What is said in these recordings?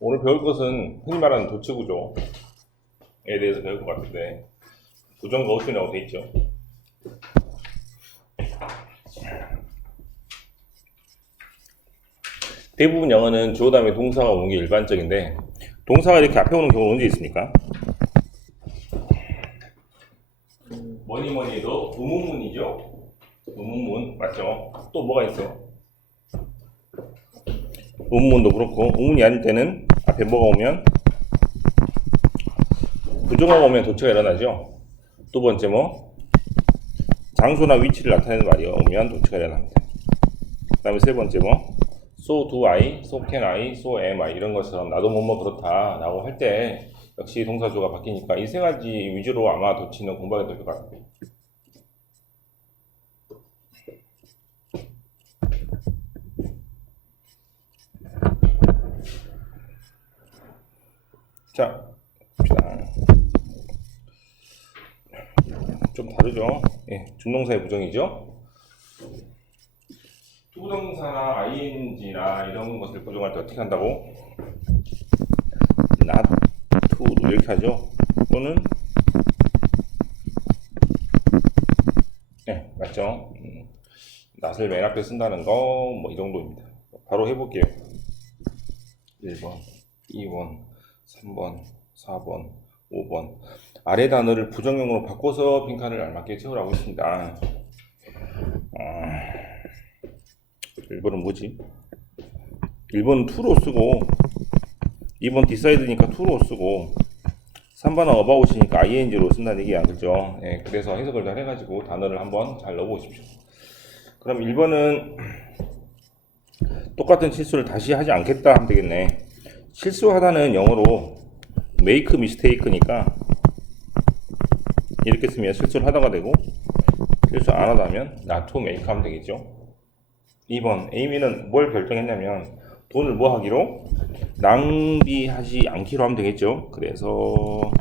오늘 배울 것은 흔히 말하는 도치구조에 대해서 배울 것 같은데 부정과 어순이라고 돼 있죠. 대부분 영어는 주어 다음에 동사가 오는 게 일반적인데 동사가 이렇게 앞에 오는 경우는 언제 있습니까? 뭐니 뭐니 해도 의문문이죠. 의문문 맞죠? 또 뭐가 있어요? 의문문도 그렇고 의문이 아닐 때는 앞에 뭐가 오면 부정어가 오면 도치가 일어나죠. 두 번째 뭐 장소나 위치를 나타내는 말이 오면 도치가 일어납니다. 그 다음에 세 번째 뭐 so do I, so can I, so am I 이런 것처럼 나도 뭐뭐 그렇다 라고 할 때 역시 동사조가 바뀌니까 이 세 가지 위주로 아마 도치는 공부하게 될 것 같아요. 자, 봅시다. 좀 다르죠? 예, 준동사의 부정이죠? 투부정사나 ing나 이런 것을 부정할 때 어떻게 한다고? not to 이렇게 하죠? 또는 네, 맞죠? not을 맨 앞에 쓴다는 거 뭐 이 정도입니다. 바로 해볼게요. 1번, 2번, 3번, 4번, 5번 아래 단어를 부정형으로 바꿔서 빈칸을 알맞게 채우라고 했습니다. 1번은 뭐지? 1번은 to로 쓰고 2번 decide니까 to로 쓰고 3번은 about이니까 ing로 쓴다는 얘기야, 그죠? 예, 그래서 해석을 잘 해가지고 단어를 한번 잘 넣어보십시오. 그럼 1번은 똑같은 실수를 다시 하지 않겠다 하면 되겠네. 실수하다는 영어로 make mistake니까 이렇게 쓰면 실수를 하다가 되고 실수 안 하다면 not to make 하면 되겠죠. 2번 에이미는 뭘 결정했냐면 돈을 뭐 하기로? 낭비하지 않기로 하면 되겠죠. 그래서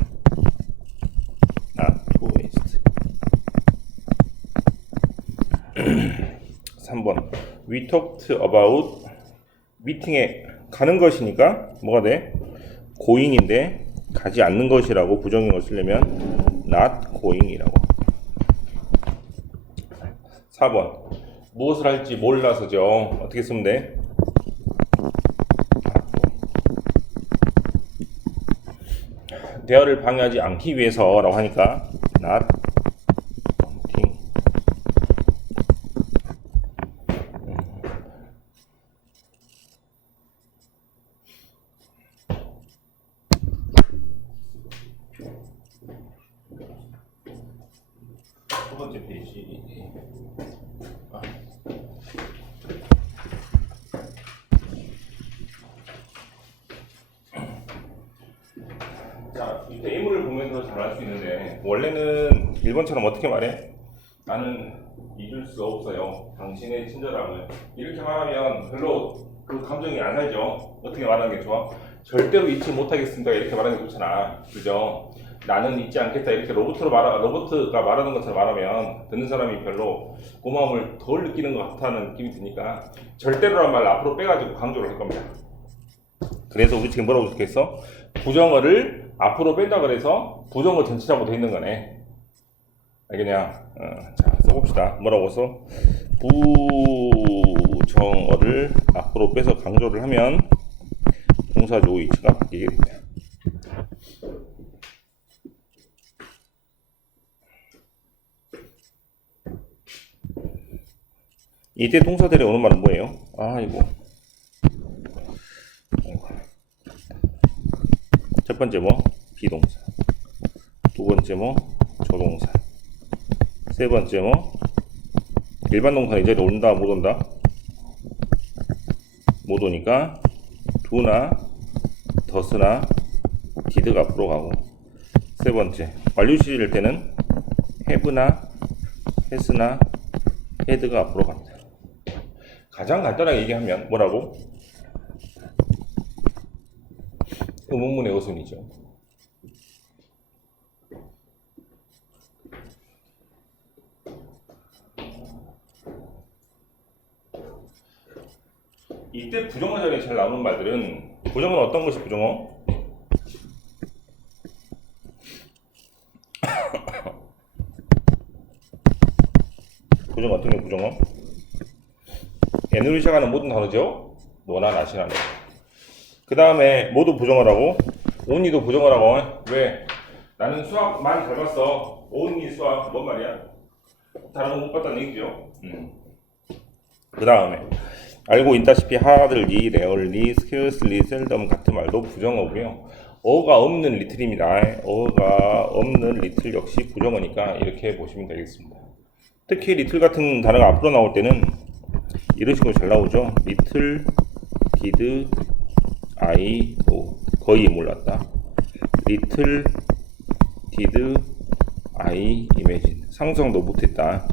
not to waste. 3번 we talked about 미팅에 가는 것이니까 뭐가 돼? going인데 가지 않는 것이라고 부정형을 쓰려면 not going이라고. 4번 무엇을 할지 몰라서죠. 어떻게 쓰면 돼? 대화를 방해하지 않기 위해서라고 하니까 not wanting. 두 번째 페이지. 자, 이 대문을 보면서 잘 알 수 있는데 원래는 1번처럼 어떻게 말해? 나는 잊을 수 없어요. 당신의 친절함을. 이렇게 말하면 별로 그 감정이 안 살죠. 어떻게 말하는 게 좋아? 절대로 잊지 못하겠습니다. 이렇게 말하는 게 좋잖아. 그죠? 나는 잊지 않겠다. 이렇게 로버트가 말하는 것처럼 말하면 듣는 사람이 별로 고마움을 덜 느끼는 것 같다는 느낌이 드니까 절대로란 말 앞으로 빼가지고 강조를 할 겁니다. 그래서 우리 지금 뭐라고 적혔어? 부정어를 앞으로 뺀다 그래서 부정어 전치라고 돼 있는 거네. 알겠냐? 자, 써봅시다. 뭐라고 써? 부정어를 앞으로 빼서 강조를 하면 동사조 위치가 바뀌게 됩니다. 이때 동사들이 오는 말은 뭐예요? 아이고. 첫 번째 뭐? 비동사. 두 번째 뭐? 조동사. 세 번째 뭐? 일반 동사 이 자리에 온다 못 온다? 못 오니까 do나 does나 did가 앞으로 가고, 세 번째 완료시일 때는 have나 has나 had가 앞으로 갑니다. 가장 간단하게 얘기하면 뭐라고? 의문문의 어순이죠. 이때 이때 부정어 자리에 잘 나오는 말들은 부정어는 어떤 것이 부정어? 부정어 어떤 게 부정어? N으로 시작하는 모든 단어죠? 너나 나시나 내. 그 다음에 모두 부정어라고? only도 부정어라고. 왜? 나는 수학만 잘 봤어. only 수학 뭔 말이야? 다른 거 못 봤다는 얘기죠. 그 다음에 알고 있다시피 hardly, rarely, scarcely, seldom 같은 말도 부정어고요. 어가 없는 little입니다. 어가 없는 little 역시 부정어니까 이렇게 보시면 되겠습니다. 특히 little 같은 단어가 앞으로 나올 때는 이런 식으로 잘 나오죠. little, did, I, 거의 몰랐다. little, did, I, imagine. 상상도 못했다.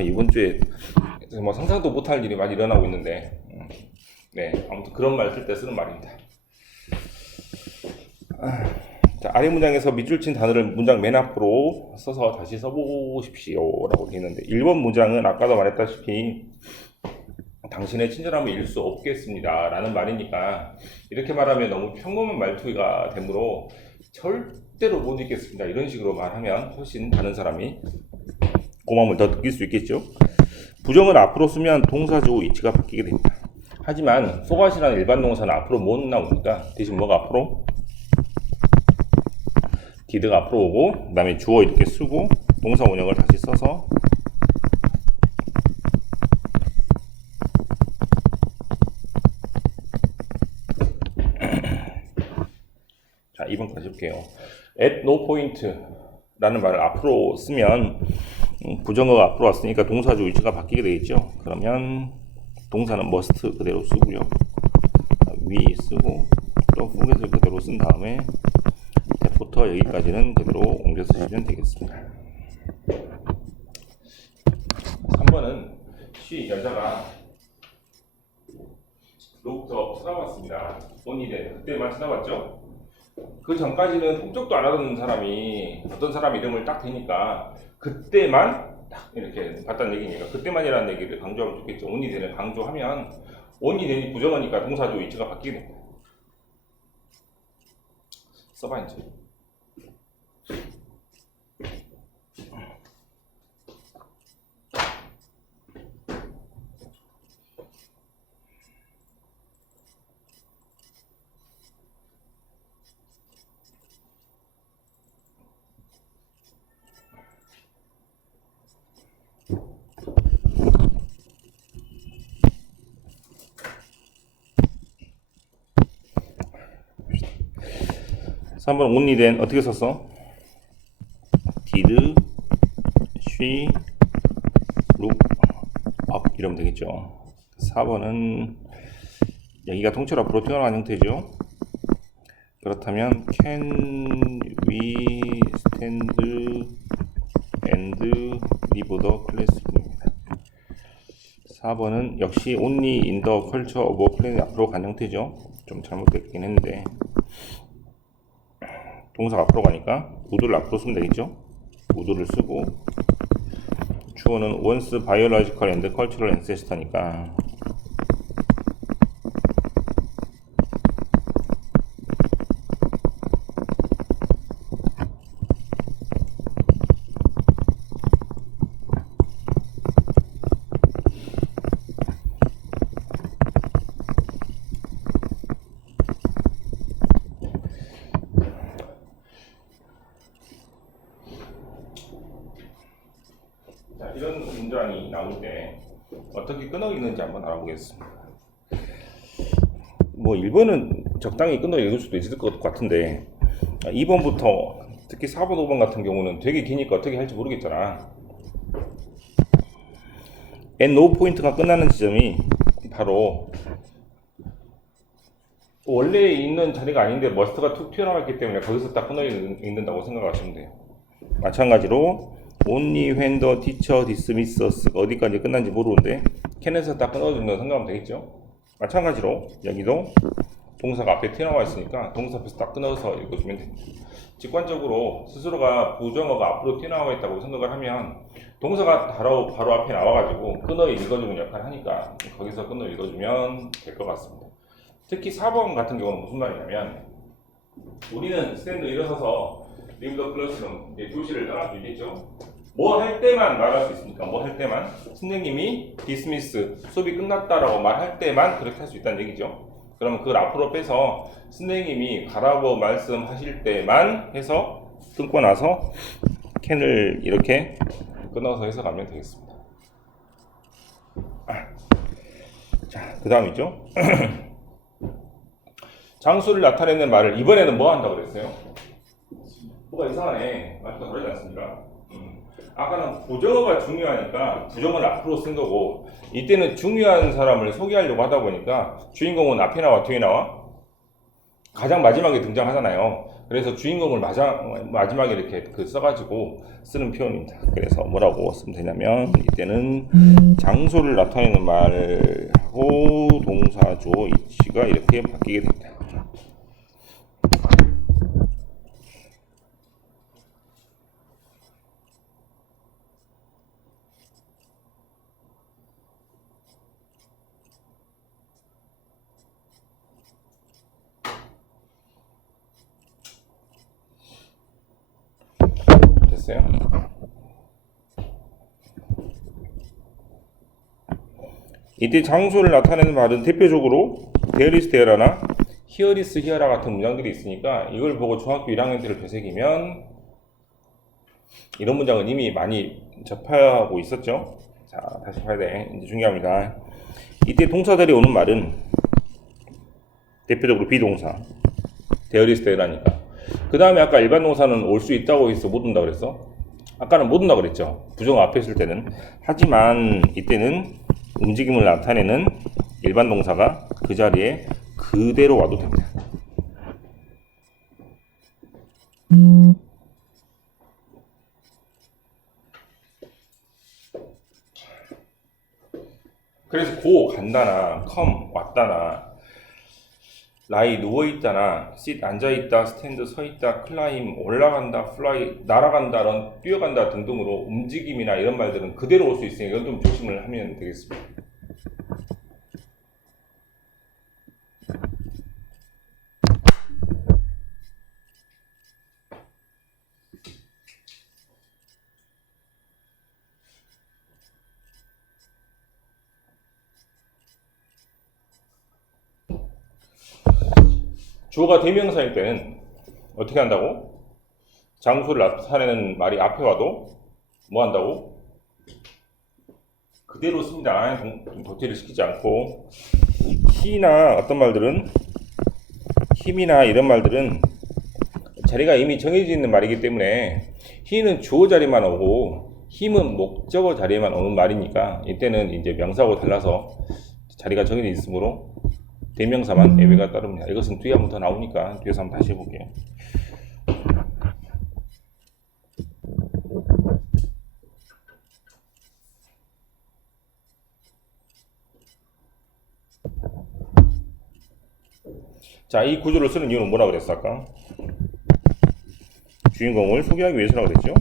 이번 주에 뭐 상상도 못할 일이 많이 일어나고 있는데, 네, 아무튼 그런 말 쓸 때 쓰는 말입니다. 자, 아래 문장에서 밑줄 친 단어를 문장 맨 앞으로 써서 다시 써보십시오 라고 되어 있는데 1번 문장은 아까도 말했다시피 당신의 친절함을 잃을 수 없겠습니다 라는 말이니까 이렇게 말하면 너무 평범한 말투가 되므로 절대로 못 읽겠습니다 이런 식으로 말하면 훨씬 다른 사람이 고마움을 더 느낄 수 있겠죠. 부정을 앞으로 쓰면 동사주 위치가 바뀌게 됩니다. 하지만 forgot이라는 일반 동사는 앞으로 못 나오니까 대신 뭐가 앞으로? did가 앞으로 오고 그 다음에 주어 이렇게 쓰고 동사 원형을 다시 써서 자 2번까지 볼게요. at no point 라는 말을 앞으로 쓰면 부정어가 앞으로 왔으니까 동사주 위치가 바뀌게 되겠죠. 그러면 동사는 must 그대로 쓰고요. we 쓰고 또 forget을 그대로 쓴 다음에 부터 여기까지는 그대로 옮겨 쓰시면 되겠습니다. 3번은 she 여자가 로부터 쳐다봤습니다. only는 그때만 쳐다봤죠. 그 전까지는 국적도 안 하던 사람이 어떤 사람 이름을 딱 대니까 그때만 딱 이렇게 봤다는 얘기니까 그때만이라는 얘기를 강조하면 좋겠죠. only는 강조하면 only는 부정어니까 동사조 위치가 바뀌게 됩니다. 써봐 이제. 삼 번 only는 어떻게 썼어? did, she, look up 이러면 되겠죠. 4번은 여기가 통째로 앞으로 튀어나온 형태죠. 그렇다면 can we stand and leave the classroom입니다. 4번은 역시 only in the culture of a planet 앞으로 간 형태죠. 좀 잘못됐긴 했는데 동사가 앞으로 가니까 would를 앞으로 쓰면 되겠죠. would를 쓰고 주어는 once biological and cultural ancestor니까 이런 문장이 나올 때 어떻게 끊어 읽는지 한번 알아보겠습니다. 뭐 1번은 적당히 끊어 읽을 수도 있을 것 같은데 2번부터 특히 4번, 5번 같은 경우는 되게 기니까 어떻게 할지 모르겠잖아. and no point가 끝나는 지점이 바로 원래 있는 자리가 아닌데 must가 툭 튀어나왔기 때문에 거기서 딱 끊어 읽는다고 생각하시면 돼요. 마찬가지로 only when the teacher dismisses 어디까지 끝난지 모르는데 can에서 딱 끊어준다고 생각하면 되겠죠. 마찬가지로 여기도 동사가 앞에 튀어나와 있으니까 동사 앞에서 딱 끊어서 읽어주면 됩니다. 직관적으로 스스로가 부정어가 앞으로 튀어나와 있다고 생각을 하면 동사가 바로 앞에 나와가지고 끊어 읽어주는 역할을 하니까 거기서 끊어 읽어주면 될 것 같습니다. 특히 4번 같은 경우는 무슨 말이냐면 우리는 스탠드 일어서서 리브 더 클래스룸 교실을 떠날 수 있겠죠. 뭐 할 때만 말할 수 있습니까? 뭐 할 때만 선생님이 디스미스 수업이 끝났다라고 말할 때만 그렇게 할 수 있다는 얘기죠. 그러면 그걸 앞으로 빼서 선생님이 가라고 말씀하실 때만 해서 끊고 나서 캔을 이렇게 끊어서 해석하면 되겠습니다. 자, 그 다음이죠. 장수를 나타내는 말을 이번에는 뭐 한다고 그랬어요? 뭐가 이상하네. 말투가 다르지 않습니까? 아까는 부정어가 중요하니까 부정어를 앞으로 쓴 거고, 이때는 중요한 사람을 소개하려고 하다 보니까 주인공은 앞에 나와 뒤에 나와? 가장 마지막에 등장하잖아요. 그래서 주인공을 마지막에 이렇게 써가지고 쓰는 표현입니다. 그래서 뭐라고 쓰면 되냐면, 이때는 장소를 나타내는 말하고 동사 주어 이치가 이렇게 바뀌게 됩니다. 됐어요? 이때 장소를 나타내는 말은 대표적으로 there is there나 here is here라 같은 문장들이 있으니까 이걸 보고 중학교 1학년 때를 되새기면 이런 문장은 이미 많이 접하고 있었죠. 자, 다시 봐야 돼. 이제 중요합니다. 이때 동사들이 오는 말은 대표적으로 비동사 there is there라니까. 그 다음에 아까 일반 동사는 올 수 있다고 해서 못 온다고 그랬어? 아까는 못 온다고 그랬죠. 부정 앞에 있을 때는. 하지만 이때는 움직임을 나타내는 일반 동사가 그 자리에 그대로 와도 됩니다. 그래서 고 간다나 come 왔다나 lie 누워있다나 sit 앉아있다 스탠드 서있다 클라임 올라간다 플라이 날아간다 런 뛰어간다 등등으로 움직임이나 이런 말들은 그대로 올 수 있으니까 이건 좀 조심을 하면 되겠습니다. 주어가 대명사일 때는 어떻게 한다고? 장소를 나타내는 말이 앞에 와도 뭐 한다고? 그대로 씁니다. 도태를 시키지 않고. he나 어떤 말들은 힘이나 이런 말들은 자리가 이미 정해져 있는 말이기 때문에 he는 주어 자리만 오고 힘은 목적어 자리에만 오는 말이니까 이때는 이제 명사하고 달라서 자리가 정해져 있으므로 대명사만 예외가 따릅니다. 이것은 뒤에 한번 더 나오니까 뒤에서 한번 다시 해볼게요. 자, 이 구조를 쓰는 이유는 뭐라고 그랬어 아까? 주인공을 소개하기 위해서라고 그랬죠?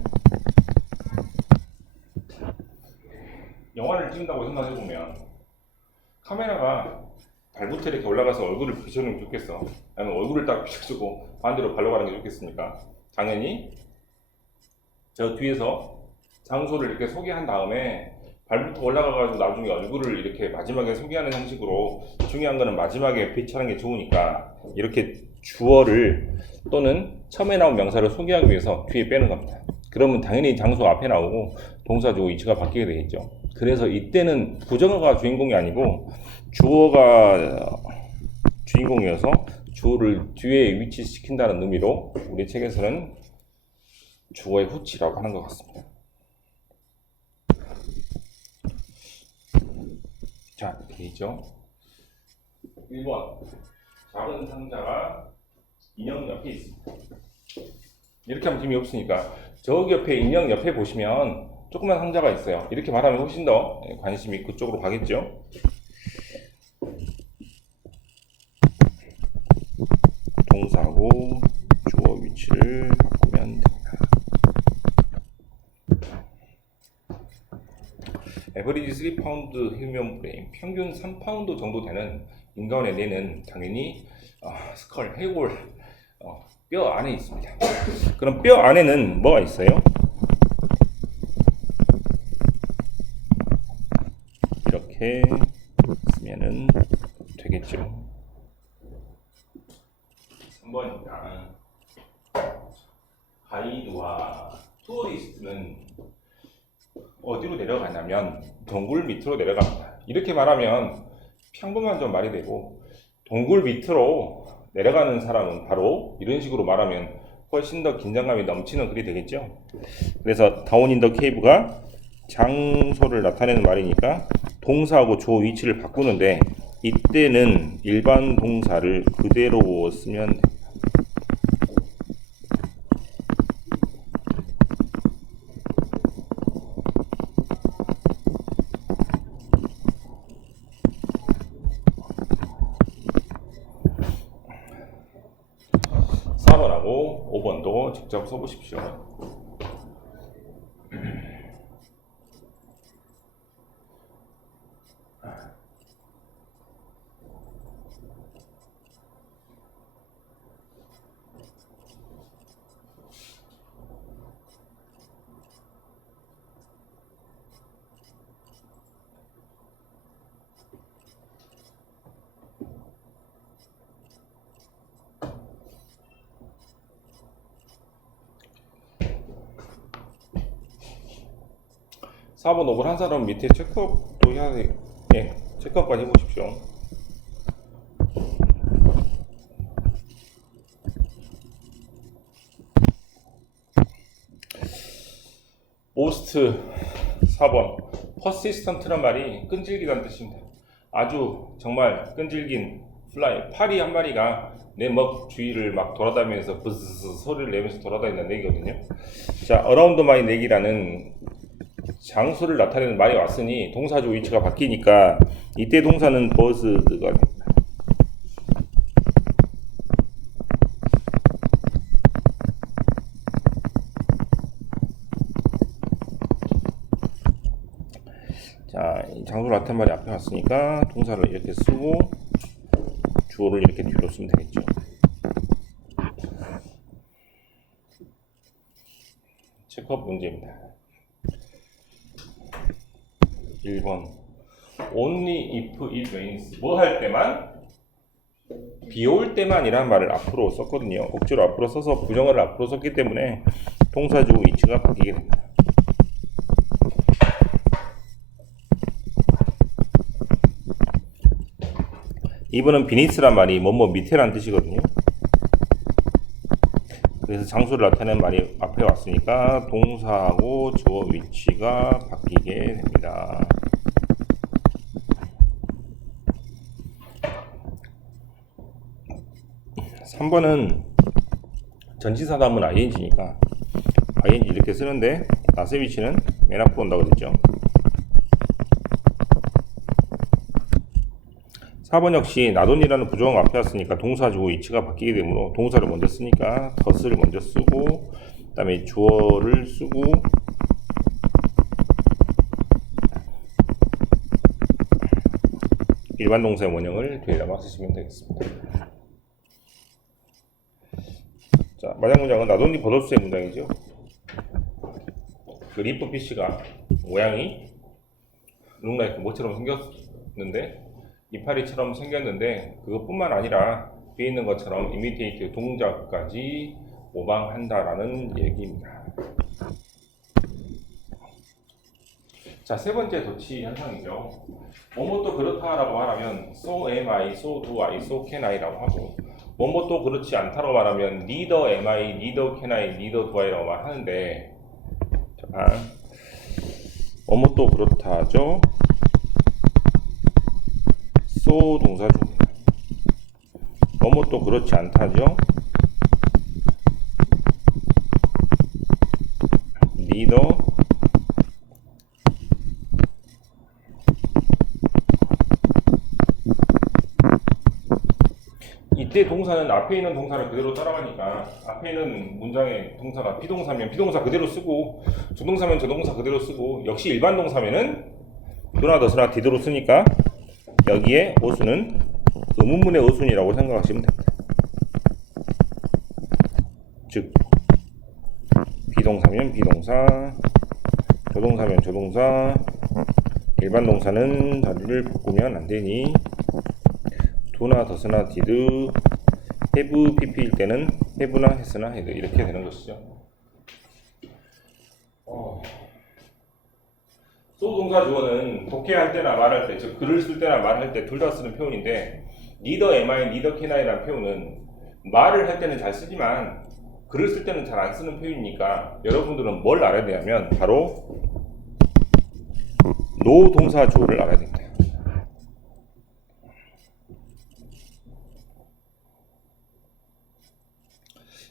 영화를 찍는다고 생각해보면 카메라가 발부터 이렇게 올라가서 얼굴을 비춰주면 좋겠어? 아니면 얼굴을 딱 비춰주고 반대로 발로 가는 게 좋겠습니까? 당연히 저 뒤에서 장소를 이렇게 소개한 다음에 발부터 올라가가지고 나중에 얼굴을 이렇게 마지막에 소개하는 형식으로 중요한 거는 마지막에 배치하는 게 좋으니까 이렇게 주어를 또는 처음에 나온 명사를 소개하기 위해서 뒤에 빼는 겁니다. 그러면 당연히 장소 앞에 나오고 동사 주어 위치가 바뀌게 되겠죠. 그래서 이때는 부정어가 주인공이 아니고 주어가 주인공이어서 주어를 뒤에 위치시킨다는 의미로 우리 책에서는 주어의 후치라고 하는 것 같습니다. 자, 이렇게 돼 있죠. 1번 작은 상자가 인형 옆에 있습니다. 이렇게 하면 재미 없으니까 저기 옆에 인형 옆에 보시면 조그만 상자가 있어요. 이렇게 말하면 훨씬 더 관심이 그쪽으로 가겠죠. 동사하고 주어 위치를 바꾸면 됩니다. 에버리지 3파운드 휴먼 브레인, 평균 3파운드 정도 되는 인간의 뇌는 당연히 스컬, 해골, 뼈 안에 있습니다. 그럼 뼈 안에는 뭐가 있어요? 이렇게 쓰면은 되겠죠. 3번입니다. 가이드와 투어리스트는 어디로 내려가냐면 동굴 밑으로 내려갑니다. 이렇게 말하면 평범한 좀 말이 되고, 동굴 밑으로 내려가는 사람은 바로 이런 식으로 말하면 훨씬 더 긴장감이 넘치는 글이 되겠죠. 그래서 다운 인 더 케이브가 장소를 나타내는 말이니까 동사하고 주어 위치를 바꾸는데, 이때는 일반 동사를 그대로 쓰면 됩니다. (4번하고) (5번도) 직접 써보십시오. 4번, 5번 한 사람 밑에 체크업도 해야 돼. 예, 체크업까지 해보십시오. most 4번 persistent란 말이 끈질기다는 뜻입니다. 아주 정말 끈질긴 fly, 파리 한 마리가 내 먹 주위를 막 돌아다니면서 브스스 소리를 내면서 돌아다니는 내기거든요. 자, around my neck이라는 장소를 나타내는 말이 왔으니 동사주 위치가 바뀌니까 이때 동사는 buzzed가 됩니다. 자, 장소를 나타내는 말이 앞에 왔으니까 동사를 이렇게 쓰고 주어를 이렇게 뒤로 쓰면 되겠죠. 체크업 문제입니다. 1번 only if it rains, 뭐 할 때만, 비 올 때만이라는 말을 앞으로 썼거든요. 억지로 앞으로 써서 부정어를 앞으로 썼기 때문에 동사주 위치가 바뀌게 됩니다. 2번은 beneath란 말이 뭐뭐 밑에란 뜻이거든요. 그래서 장소를 나타내는 말이 앞에 왔으니까 동사하고 주어 위치가 바뀌게 됩니다. (3번은) 전치사 다음은 ing니까 ing 이렇게 쓰는데 낫의 위치는 맨 앞으로 온다고 했죠. 4번 역시 not on이라는 부정어가 앞에 왔으니까 동사 주어 위치가 바뀌게 되므로 동사를 먼저 쓰니까 does를 먼저 쓰고 그 다음에 주어를 쓰고 일반 동사의 원형을 뒤에 담아 쓰시면 되겠습니다. 자, 마지막 문장은 not only but also의 문장이죠. 그 리프 피쉬가 모양이 look like 뭐처럼 생겼는데, 이파리처럼 생겼는데 그것뿐만 아니라 뒤에 있는 것처럼 imitate 동작까지 모방한다라는 얘기입니다. 자, 세 번째 도치 현상이죠. 뭐뭐도 그렇다라고 말하면 so am I, so do I, so can I라고 하고, 뭐뭐도 그렇지 않다라고 말하면 neither am I, neither can I, neither do I라고 말하는데, 자, 뭐뭐도 그렇다죠. so 동사중입니다. 뭐뭐도 그렇지 않다죠. neither 이때 동사는 앞에 있는 동사를 그대로 따라가니까 앞에 있는 문장의 동사가 비동사면 비동사 그대로 쓰고 조동사면 조동사 그대로 쓰고, 역시 일반 동사면은 do나 does나 did로 쓰니까 여기에 오수는 의문문의 어순이라고 생각하시면 됩니다. 즉 비동사면 비동사, 조동사면 조동사, 일반 동사는 자리를 바꾸면 안 되니 do나 does나 did, have, pp일 때는 have나 has나 had 이렇게 되는 것이죠. 소동사 주어는 독해할 때나 말할 때, 즉 글을 쓸 때나 말할 때 둘 다 쓰는 표현인데 neither am I, neither can I라는 표현은 말을 할 때는 잘 쓰지만 글을 쓸 때는 잘 안 쓰는 표현이니까 여러분들은 뭘 알아야 되냐면 바로 no 동사 주어를 알아야 됩니다.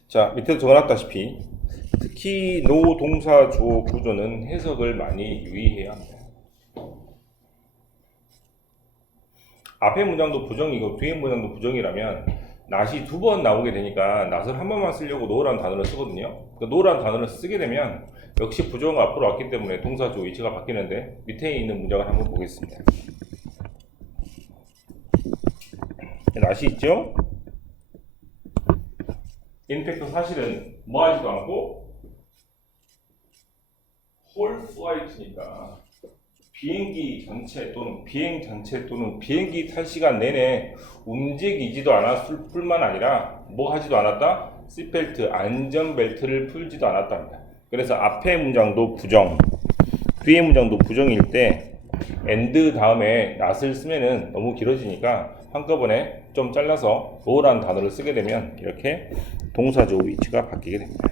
자, 밑에 적어놨다시피 특히 no 동사 주어 구조는 해석을 많이 유의해야 합니다. 앞에 문장도 부정이고 뒤에 문장도 부정이라면 not이 두 번 나오게 되니까 not을 한 번만 쓰려고 no라는 단어를 쓰거든요. 그 no라는 단어를 쓰게 되면 역시 부정어가 앞으로 왔기 때문에 동사 주어 위치가 바뀌는데 밑에 있는 문장을 한번 보겠습니다. not이 있죠? 인팩트 사실은 뭐 하지도 않고 홀 플라이트니까 비행기 전체 또는 비행 전체 또는 비행기 탈 시간 내내 움직이지도 않았을 뿐만 아니라 뭐 하지도 않았다? 시트벨트 안전벨트를 풀지도 않았답니다. 그래서 앞에 문장도 부정, 뒤에 문장도 부정일 때 and 다음에 not을 쓰면은 너무 길어지니까 한꺼번에 좀 잘라서 no라는 단어를 쓰게 되면 이렇게 동사 주어 위치가 바뀌게 됩니다.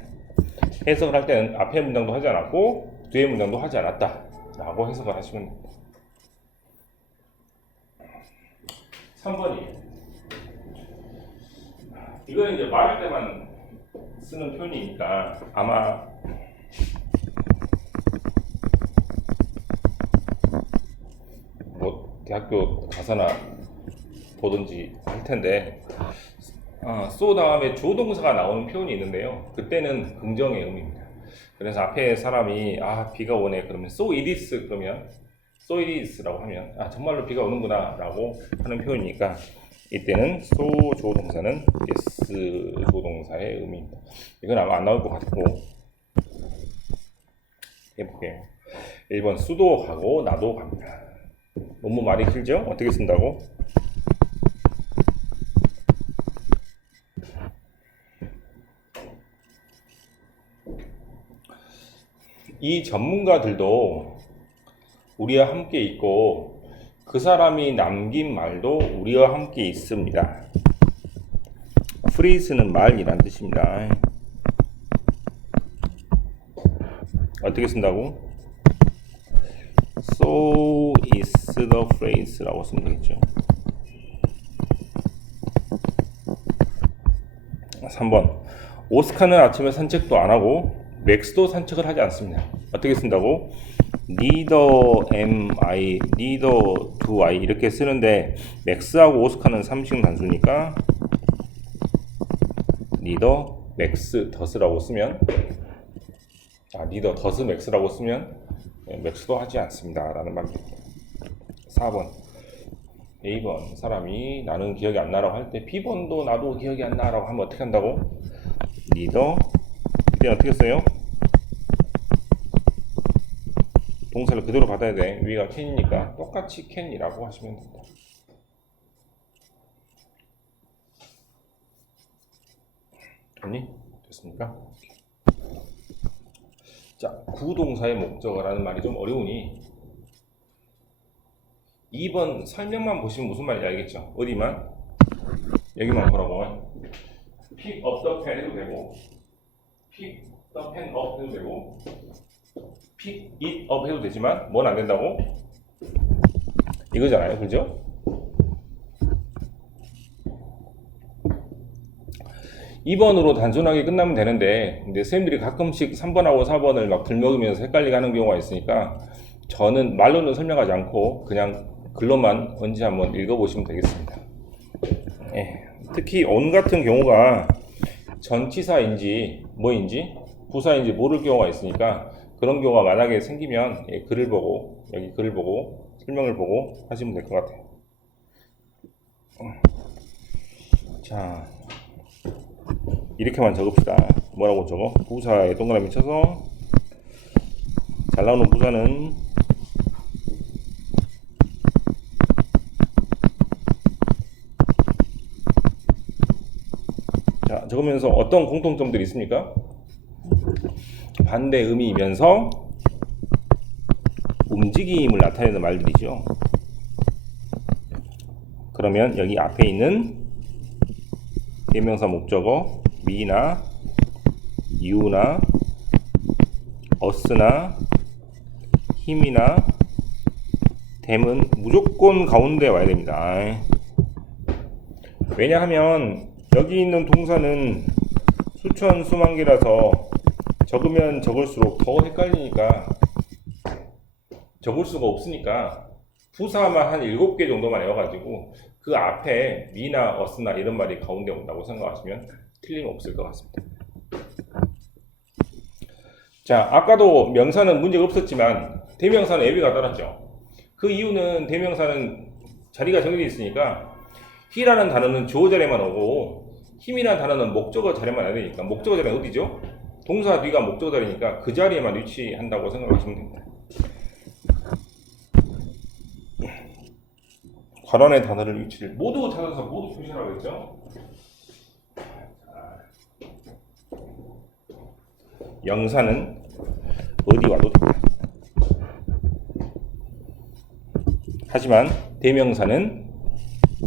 해석을 할 때는 앞에 문장도 하지 않았고 뒤에 문장도 하지 않았다 라고 해석을 하시면 됩니다. 3번이에요. 이거는 이제 말할 때만 쓰는 표현이니까 아마 뭐 대학교 가서나 보든지 할 텐데 so 다음에 조동사가 나오는 표현이 있는데요. 그때는 긍정의 의미입니다. 그래서 앞에 사람이 비가 오네 그러면 so it is 그러면 so it is 라고 하면 정말로 비가 오는구나 라고 하는 표현이니까 이때는 so 조동사는 yes 조동사의 의미입니다. 이건 아마 안 나올 것 같고 해볼게요. 1번 수도 가고 나도 갑니다. 너무 말이 길죠? 어떻게 쓴다고? 이 전문가들도 우리와 함께 있고 그 사람이 남긴 말도 우리와 함께 있습니다. 프리즈는 말이란 뜻입니다. 어떻게 쓴다고? So is the phrase 라고 쓰면 되겠죠. 3번 오스카는 아침에 산책도 안 하고 맥스도 산책을 하지 않습니다. 어떻게 쓴다고? neither am I, neither do I 이렇게 쓰는데 맥스하고 오스카는 3식 단수니까 neither max does라고 쓰면 neither does max라고 쓰면 맥스도 하지 않습니다 라는 말입니다. 4번 A번 사람이 나는 기억이 안 나라고 할 때 B번도 나도 기억이 안 나라고 하면 어떻게 한다고? neither 이때 어떻게 써요? 동사를 그대로 받아야 돼. 위가 can이니까 똑같이 can이라고 하시면 됩니다. 됐니? 됐습니까? 자, 구동사의 목적어라는 말이 좀 어려우니 2번 설명만 보시면 무슨 말인지 알겠죠? 어디만? 여기만 보라고. pick up the pen 해도 되고 pick the pen up 해도 되고 pick it up 해도 되지만 뭔 안 된다고? 이거잖아요. 그죠? 2번으로 단순하게 끝나면 되는데 근데 선생님들이 가끔씩 3번하고 4번을 막 들먹이면서 헷갈리게 하는 경우가 있으니까 저는 말로는 설명하지 않고 그냥 글로만 언제 한번 읽어보시면 되겠습니다. 특히 on 같은 경우가 전치사인지 뭐인지 부사인지 모를 경우가 있으니까 그런 경우가 만약에 생기면 글을 보고 여기 글을 보고 설명을 보고 하시면 될 것 같아요. 자, 이렇게만 적읍시다. 뭐라고 적어? 부사에 동그라미 쳐서 잘 나오는 부사는 자, 적으면서 어떤 공통점들이 있습니까? 반대 의미이면서 움직임을 나타내는 말들이죠. 그러면 여기 앞에 있는 대명사 목적어 me나 you나 us나 him이나 them은 무조건 가운데 와야 됩니다. 왜냐하면 여기 있는 동사는 수천 수만 개라서 적으면 적을수록 더 헷갈리니까 적을 수가 없으니까 부사만 한 7개 정도만 외워가지고 그 앞에 me나 us나 이런 말이 가운데 온다고 생각하시면 틀림없을 것 같습니다. 자, 아까도 명사는 문제가 없었지만 대명사는 예비가 따랐죠. 그 이유는 대명사는 자리가 정해져 있으니까 he라는 단어는 주어 자리에만 오고 힘이라는 단어는 목적어 자리에만 와야 되니까 목적어 자리는 어디죠? 동사 뒤가 목적어 자리니까 그 자리에만 위치한다고 생각하시면 됩니다. 괄호 단어를 위치를 모두 찾아서 모두 표시하라고 했죠. 명사는 어디 와도 됩니다. 하지만 대명사는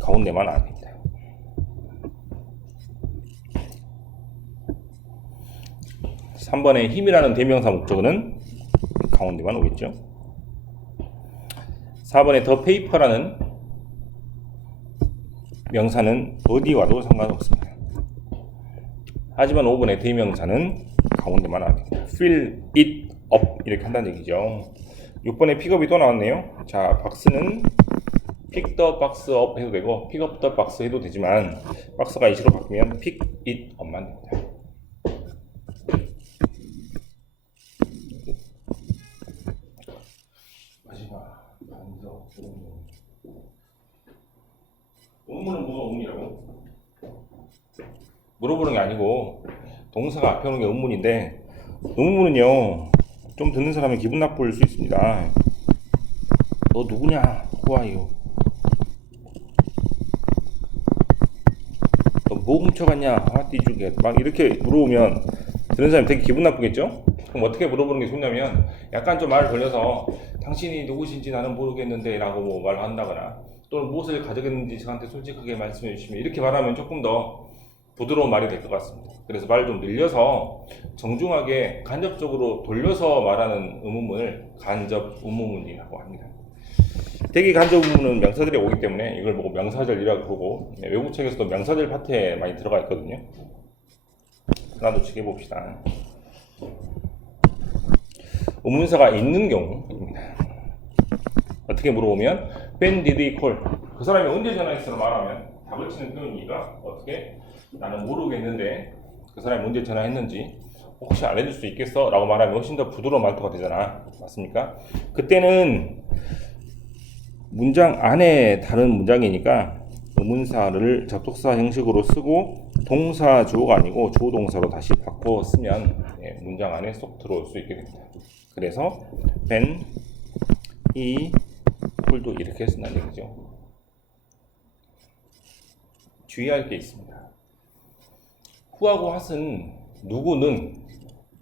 가운데만 안 됩니다. 삼 번에 힘이라는 대명사 목적어는 가운데만 오겠죠. 4번에 더 페이퍼라는 명사는 어디 와도 상관없습니다. 하지만 5번의 대명사는 가운데만 안 됩니다. fill it up 이렇게 한다는 얘기죠. 6번에 픽업이 또 나왔네요. 자, 박스는 pick the box up 해도 되고 pick up the box 해도 되지만 박스가 이시로 바뀌면 pick it up만 됩니다. 마지막 반석 의문은 뭐가 의문이라고? 물어보는 게 아니고 동사가 앞에 오는 게 의문인데 의문은요 좀 듣는 사람은 기분 나쁠 수 있습니다. 너 누구냐? Who are you? 너 뭐 훔쳐갔냐? What did you get? 막 이렇게 물어보면 듣는 사람이 되게 기분 나쁘겠죠? 그럼 어떻게 물어보는 게 좋냐면 약간 좀 말을 돌려서 당신이 누구신지 나는 모르겠는데 라고 뭐 말을 한다거나 또는 무엇을 가져갔는지 저한테 솔직하게 말씀해 주시면 이렇게 말하면 조금 더 부드러운 말이 될 것 같습니다. 그래서 말을 좀 늘려서 정중하게 간접적으로 돌려서 말하는 의문문을 간접 의문문이라고 합니다. 대개 간접 의문문은 명사들이 오기 때문에 이걸 보고 명사절이라고 부르고 외국 책에서도 명사절 파트에 많이 들어가 있거든요. 하나도 씩 해봅시다. 의문사가 있는 경우입니다. 어떻게 물어보면 when did he call? 그 사람이 언제 전화했어로 말하면 답을 치는 표현이니까 어떻게? 나는 모르겠는데 그 사람이 언제 전화했는지 혹시 알려줄 수 있겠어? 라고 말하면 훨씬 더 부드러운 말투가 되잖아. 맞습니까? 그때는 문장 안에 다른 문장이니까 의문사를 접속사 형식으로 쓰고 동사 주어가 아니고 주어 동사로 다시 바꿔 쓰면 문장 안에 쏙 들어올 수 있게 됩니다. 그래서 when, he, could 이렇게 쓴다는 얘기죠. 주의할 게 있습니다. who하고 what은 누구는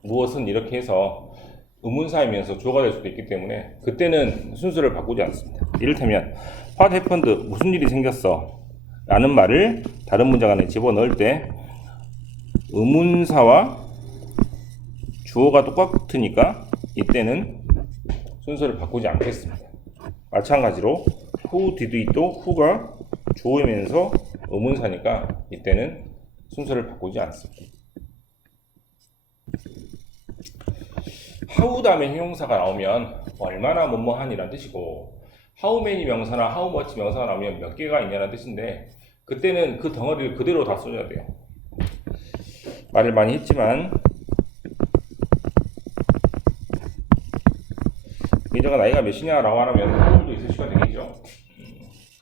무엇은 이렇게 해서 의문사이면서 주어가 될 수도 있기 때문에 그때는 순서를 바꾸지 않습니다. 이를테면 what happened 무슨 일이 생겼어 라는 말을 다른 문장 안에 집어넣을 때 의문사와 주어가 똑같으니까 이때는 순서를 바꾸지 않겠습니다. 마찬가지로 who did it도 who가 주어이면서 의문사니까 이때는 순서를 바꾸지 않습니다. how 다음에 형용사가 나오면 얼마나 뭐뭐한이라는 뜻이고 how many 명사나 how much 명사가 나오면 몇 개가 있냐는 뜻인데 그때는 그 덩어리를 그대로 다 써줘야 돼요. 말을 많이 했지만 여자가 나이가 몇이냐라고 하면 호흡도 있을 시가 되겠죠.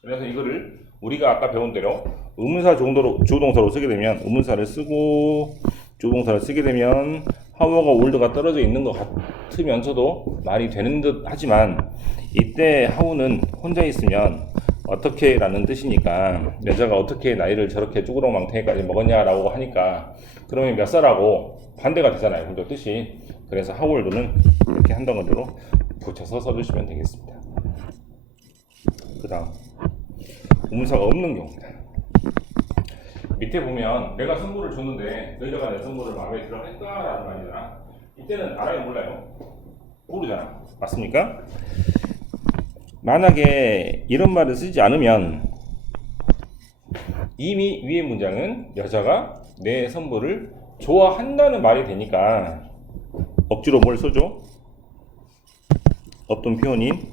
그래서 이거를 우리가 아까 배운 대로 의문사 주어동사로 쓰게 되면 의문사를 쓰고 주어동사를 쓰게 되면 하워가 올드가 떨어져 있는 것 같으면서도 말이 되는 듯 하지만 이때 하우는 혼자 있으면 어떻게 라는 뜻이니까 여자가 어떻게 나이를 저렇게 쭈그렁망태까지 먹었냐라고 하니까 그러면 몇 살하고 반대가 되잖아요. 그죠 뜻이. 그래서 하우올드는 이렇게 한 덩어리로 붙여서 써주시면 되겠습니다. 그 다음 의문사가 없는 경우입니다. 밑에 보면 내가 선물을 줬는데 여자가 내 선물을 마음에 들어 할까라는 말이잖아. 이때는 알아요 몰라요? 모르잖아. 맞습니까? 만약에 이런 말을 쓰지 않으면 이미 위의 문장은 여자가 내 선물을 좋아한다는 말이 되니까 억지로 뭘 써줘? 없던 표현인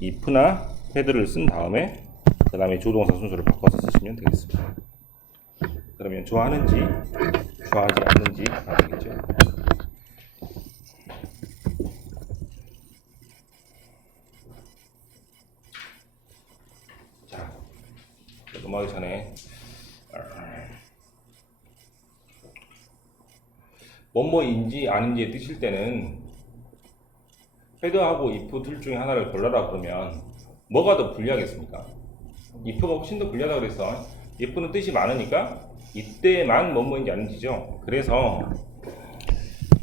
if나 had를 쓴 다음에 그 다음에 조동사 순서를 바꿔서 쓰시면 되겠습니다. 그러면 좋아하는지 좋아하지 않는지가 되겠죠. 자, 넘어가기 전에 뭐뭐인지 아닌지에 뜨실 때는 헤드하고 if 둘 중에 하나를 골라라 그러면 뭐가 더 불리하겠습니까? if가 훨씬 더 불리하다고 그래서 if는 뜻이 많으니까 이때만 뭐뭐인지 아닌지죠. 그래서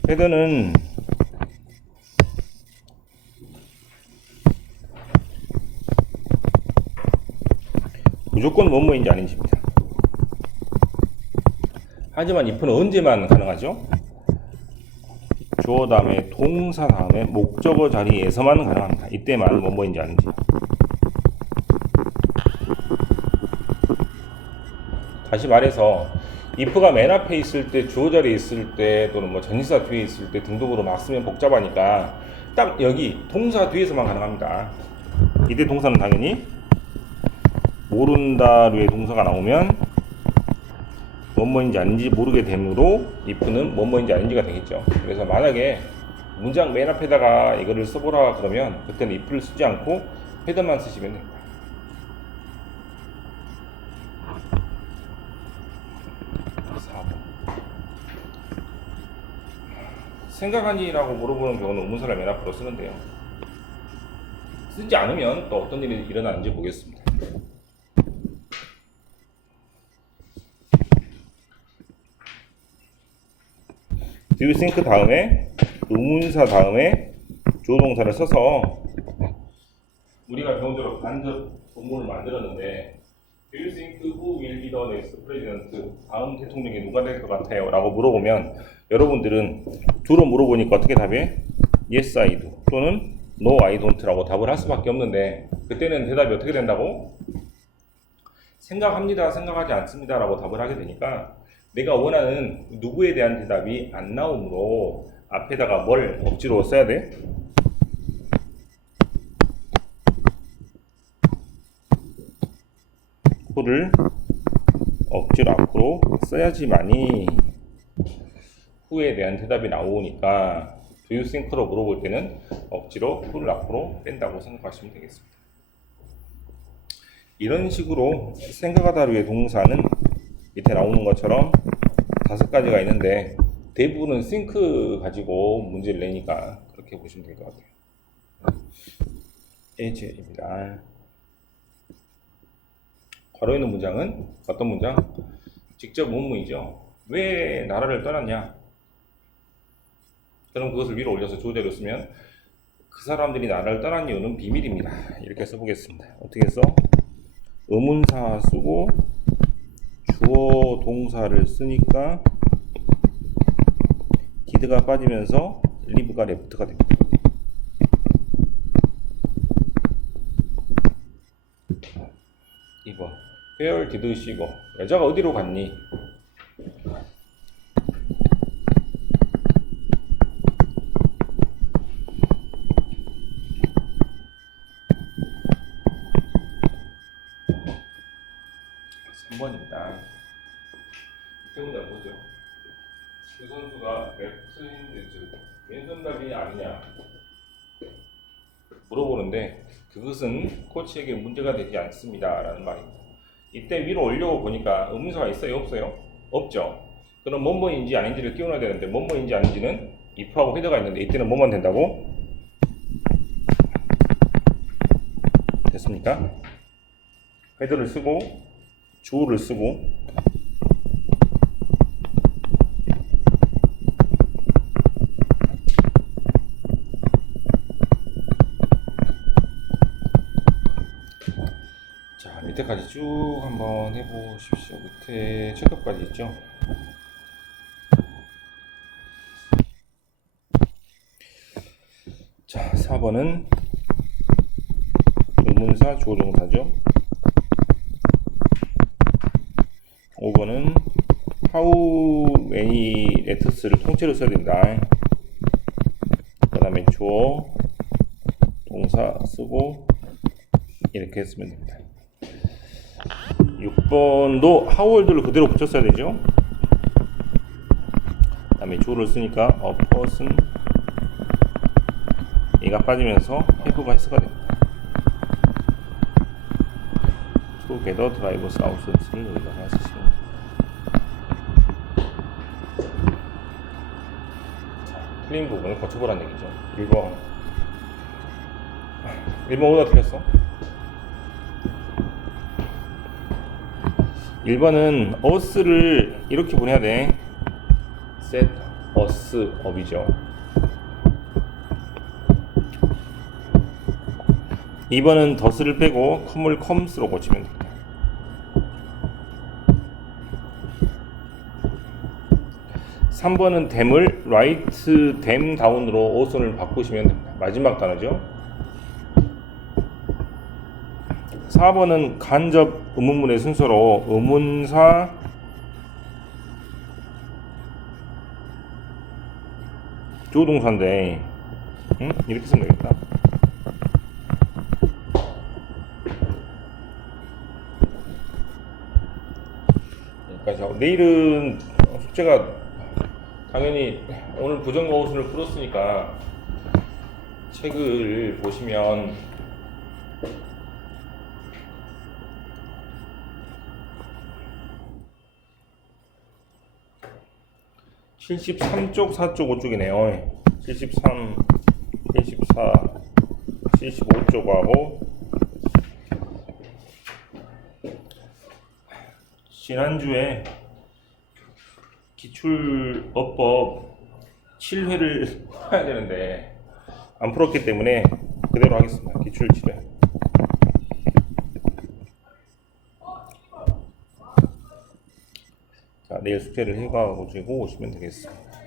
헤드는 무조건 뭐뭐인지 아닌지입니다. 하지만 if는 언제만 가능하죠? 주어 다음에 동사 다음에 목적어 자리에서만 가능합니다. 이때만 뭐뭐인지 아닌지. 다시 말해서 if가 맨 앞에 있을 때, 주어 자리에 있을 때, 또는 뭐 전치사 뒤에 있을 때 등등으로 막 쓰면 복잡하니까 딱 여기 동사 뒤에서만 가능합니다. 이때 동사는 당연히 모른다류의 동사가 나오면 뭐뭐인지 아닌지 모르게 되므로 if는 뭐뭐인지 아닌지가 되겠죠. 그래서 만약에 문장 맨 앞에다가 이거를 써보라 그러면 그때는 if를 쓰지 않고 헤드만 쓰시면 됩니다. 생각하니라고 물어보는 경우는 의문사를 맨 앞으로 쓰는데요. 쓰지 않으면 또 어떤 일이 일어나는지 보겠습니다. Do you think 다음에 의문사 다음에 주어동사를 써서 우리가 배운 대로 간접 본문을 만들었는데 Do you think who will be the next president? 다음 대통령이 누가 될 것 같아요? 라고 물어보면 여러분들은 주로 물어보니까 어떻게 답해? Yes, I do 또는 No, I don't 라고 답을 할 수밖에 없는데 그때는 대답이 어떻게 된다고? 생각합니다, 생각하지 않습니다 라고 답을 하게 되니까 내가 원하는 누구에 대한 대답이 안 나오므로 앞에다가 뭘 억지로 써야 돼? who를 억지로 앞으로 써야지만이 who에 대한 대답이 나오니까 do you think로 물어볼 때는 억지로 who를 앞으로 뺀다고 생각하시면 되겠습니다. 이런 식으로 생각하다류의 동사는 밑에 나오는 것처럼 5가지가 있는데 대부분은 think 가지고 문제를 내니까 그렇게 보시면 될 것 같아요. H입니다. 괄호 있는 문장은 어떤 문장? 직접 문문이죠. 왜 나라를 떠났냐? 그럼 그것을 위로 올려서 주어대로 쓰면 그 사람들이 나라를 떠난 이유는 비밀입니다. 이렇게 써보겠습니다. 어떻게 써? 의문사 쓰고 주어 동사를 쓰니까 did가 빠지면서 live가 left가 됩니다. 이번 Where did she go? 여자가 어디로 갔니? 문장 보죠. 그 선수가 레프트핸드 즉 왼손잡이 아니냐? 물어보는데 그것은 코치에게 문제가 되지 않습니다 라는 말입니다. 이때 위로 올려 보니까 음문사가 있어요 없어요? 없죠. 그럼 뭐뭐인지 아닌지를 끼워놔야 되는데 뭐뭐인지 아닌지는 if하고 헤더가 있는데 이때는 뭐만 된다고? 됐습니까? 헤더를 쓰고 주어를 쓰고 자 밑에까지 쭉 한번 해보십시오. 밑에 체크까지 있죠. 자 4번은 의문사 주어동사죠. 5번은 how many letters를 통째로 써야 된다. 그 다음에 주어 동사 쓰고 이렇게 했으면 됩니다. 6번도 how old를 그대로 붙였어야 되죠. 그 다음에 주어를 쓰니까 a person 얘가 빠지면서 have가 해석가 됩니다. together drivers outsource를 여기다가 쓰시면 됩니다. 틀린 부분을 고쳐보라는 얘기죠. 1번 오다 틀렸어. 1번은 us를 이렇게 보내야 돼. set us up이죠. 2번은 does를 빼고 come을 comes로 고치면 됩니다. 3번은 them을 write them down으로 어순을 바꾸시면 됩니다. 마지막 단어죠. 4번은 간접 의문문의 순서로 의문사 주어동사인데 이렇게 쓰면 되겠다. 그러니까 내일은 숙제가 당연히 오늘 부정과 어순을 풀었으니까 책을 보시면 (73쪽) (4쪽) (5쪽이네요) 73, 74, 75쪽하고 지난주에 기출어법 7회를 해야 되는데 안 풀었기 때문에 그대로 하겠습니다. 기출 7회. 자, 내일 숙제를 해가지고 오시면 되겠습니다.